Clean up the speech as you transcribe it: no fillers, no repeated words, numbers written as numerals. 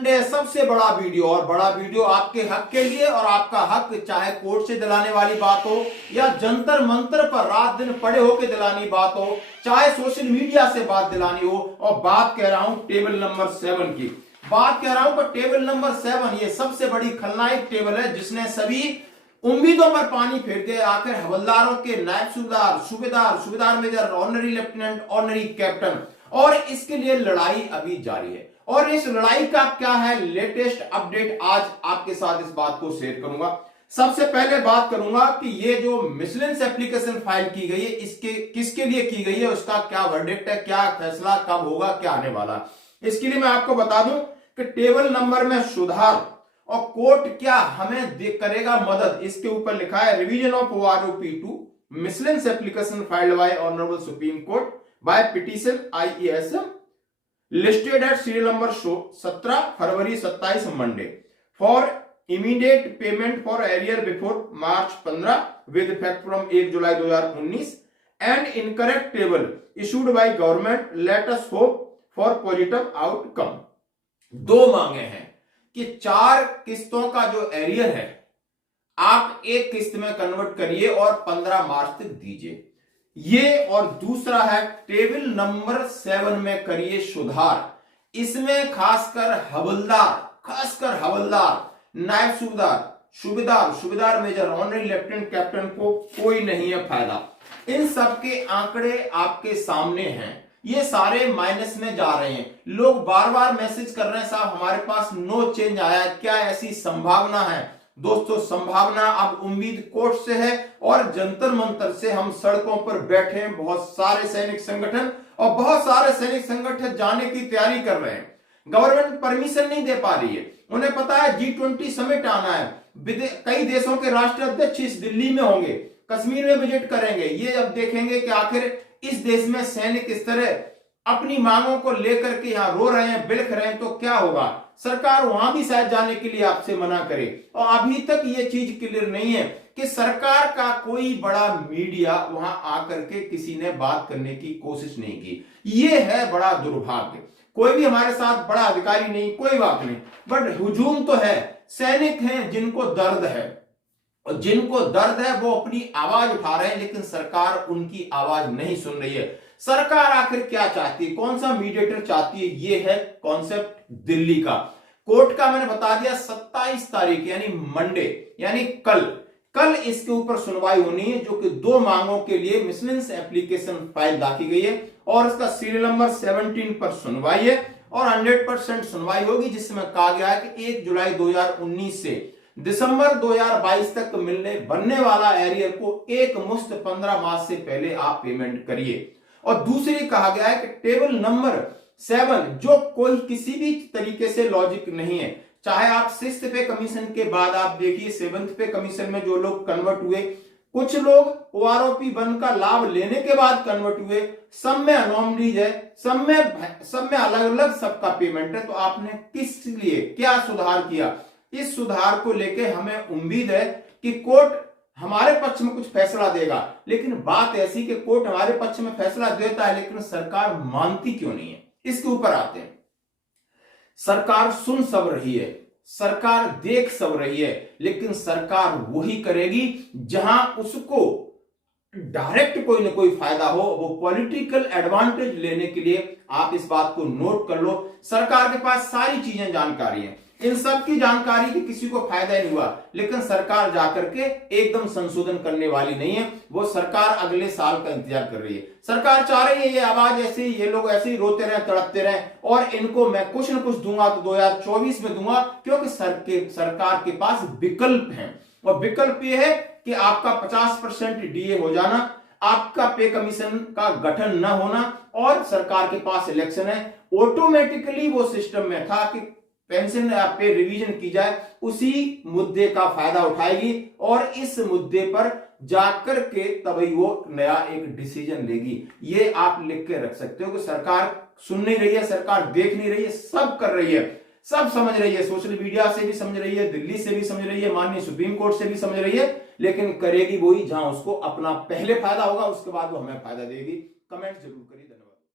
Monday सबसे बड़ा video, और बड़ा वीडियो आपके हक के लिए, और आपका हक चाहे कोर्ट से दिलाने वाली बात हो या जंतर मंतर पर रात दिन पड़े होकर दिलानी बात हो, चाहे सोशल मीडिया से बात दिलानी हो। और बात कह रहा हूं टेबल नंबर 7 की, बात कह रहा हूं पर टेबल नंबर 7 ये सबसे बड़ी खलनायक टेबल है जिसने सभी उम्मीदों पर पानी फेर दिया। आखिर हवलदारों के नायब सूबेदार, सूबेदार, सूबेदार major, honorary lieutenant, honorary captain, और इसके लिए लड़ाई अभी जारी है। और इस लड़ाई का क्या है लेटेस्ट अपडेट, आज आपके साथ इस बात को शेयर करूंगा। सबसे पहले बात करूंगा कि ये जो मिसलेनियस एप्लीकेशन फाइल की गई है इसके किसके लिए की गई है, उसका क्या वर्डिक्ट है, क्या फैसला कब होगा, क्या आने वाला। इसके लिए मैं आपको बता दूं कि टेबल नंबर में सुधार और कोर्ट क्या हमें करेगा मदद, इसके ऊपर लिखा है revision of OROP 2 miscellaneous application filed by honourable supreme court by petition IASM listed at serial number 17 February 27 Monday for immediate payment for arrear before March 15 with effect from 1 July 2019 and incorrect table issued by government, let us hope for positive outcome. दो मांगे हैं कि 4 किस्तों का जो arrear है आप एक किस्त में कन्वर्ट करिए और 15 मार्च तक दीजिए ये, और दूसरा है टेबल नंबर 7 में करिए सुधार। इसमें खासकर हवलदार, नायब सूबेदार, सूबेदार, सूबेदार मेजर, ऑनरी लेफ्टिनेंट कैप्टन को कोई नहीं है फायदा। इन सब के आंकड़े आपके सामने हैं, ये सारे माइनस में जा रहे हैं। लोग बार बार मैसेज कर रहे हैं साहब हमारे पास नो चेंज आया है, क्या ऐसी संभावना है? दोस्तों संभावना अब उम्मीद कोर्ट से है और जंतर मंतर से हम सड़कों पर बैठे हैं। बहुत सारे सैनिक संगठन और बहुत सारे सैनिक संगठन जाने की तैयारी कर रहे हैं। गवर्नमेंट परमिशन नहीं दे पा रही है, उन्हें पता है G20 समिट आना है, कई देशों के राष्ट्राध्यक्ष इस दिल्ली में होंगे, कश्मीर में विजिट करेंगे। ये जब देखेंगे कि आखिर इस देश में सैनिक इस तरह अपनी मांगों को लेकर के यहां रो रहे हैं, बिलख रहे हैं, तो क्या होगा? सरकार वहां भी शायद जाने के लिए आपसे मना करे। और अभी तक ये चीज क्लियर नहीं है कि सरकार का कोई बड़ा मीडिया वहां आकर के किसी ने बात करने की कोशिश नहीं की। ये है बड़ा दुर्भाग्य। कोई भी हमारे साथ बड़ा अधिकारी नहीं, कोई बात नहीं, बट हुजूम तो है। सैनिक हैं जिनको दर्द है, और जिनको दर्द है वो अपनी आवाज उठा रहे हैं, लेकिन सरकार उनकी आवाज नहीं सुन रही है। सरकार आखिर क्या चाहती है, कौन सा मीडिएटर चाहती है? ये है कॉन्सेप्ट दिल्ली का। कोर्ट का मैंने बता दिया 27 तारीख यानी मंडे, यानी कल इसके ऊपर सुनवाई होनी है, जो कि 2 मांगों के लिए मिसलेनियस एप्लीकेशन फाइल दाखिल गई है और इसका सीरियल नंबर 17 पर सुनवाई है और 100% सुनवाई होगी, जिसमें कहा गया है कि 1 जुलाई 2019 से दिसंबर 2022 तक बनने वाला एरियर को एक मुश्त 15 मार्च से पहले आप पेमेंट करिए। और दूसरी कहा गया है कि टेबल नंबर 7 जो कोई किसी भी तरीके से लॉजिक नहीं है, चाहे आप 6th पे कमीशन के बाद आप देखिए 7th पे कमीशन में जो लोग कन्वर्ट हुए, कुछ लोग OROP 1 का लाभ लेने के बाद कन्वर्ट हुए, सब में अनोमलीज है, सब में अलग अलग सबका पेमेंट है। तो आपने किस लिए क्या सुधार किया? इस सुधार को लेके हमें उम्मीद है कि कोर्ट हमारे पक्ष में कुछ फैसला देगा, लेकिन बात ऐसी कि कोर्ट हमारे पक्ष में फैसला देता है लेकिन सरकार मानती क्यों नहीं है? इसके ऊपर आते हैं। सरकार सुन सब रही है, सरकार देख सब रही है, लेकिन सरकार वही करेगी जहां उसको डायरेक्ट कोई ना कोई फायदा हो, वो पॉलिटिकल एडवांटेज लेने के लिए। आप इस बात को नोट कर लो, सरकार के पास सारी चीजें जानकारी है, इन सब की जानकारी की किसी को फायदा नहीं हुआ, लेकिन सरकार जाकर के एकदम संशोधन करने वाली नहीं है। वो सरकार अगले साल का इंतजार कर रही है। सरकार चाह रही है ये आवाज ऐसे ही, ये लोग ऐसे ही रोते रहे, तड़पते रहे, और इनको मैं कुछ न कुछ दूंगा तो 2024 में दूंगा, क्योंकि सरकार के पास विकल्प है। और विकल्प ये है कि आपका 50% DA हो जाना, आपका पे कमीशन का गठन न होना, और सरकार के पास इलेक्शन है। ऑटोमेटिकली वो सिस्टम में था कि पेंशन पे रिवीजन की जाए, उसी मुद्दे का फायदा उठाएगी और इस मुद्दे पर जाकर के तभी वो नया एक डिसीजन लेगी। ये आप लिख के रख सकते हो कि सरकार सुन नहीं रही है, सरकार देख नहीं रही है, सब कर रही है, सब समझ रही है, सोशल मीडिया से भी समझ रही है, दिल्ली से भी समझ रही है, माननीय सुप्रीम कोर्ट से भी समझ रही है, लेकिन करेगी वही जहां उसको अपना पहले फायदा होगा, उसके बाद वो हमें फायदा देगी। कमेंट जरूर करिए।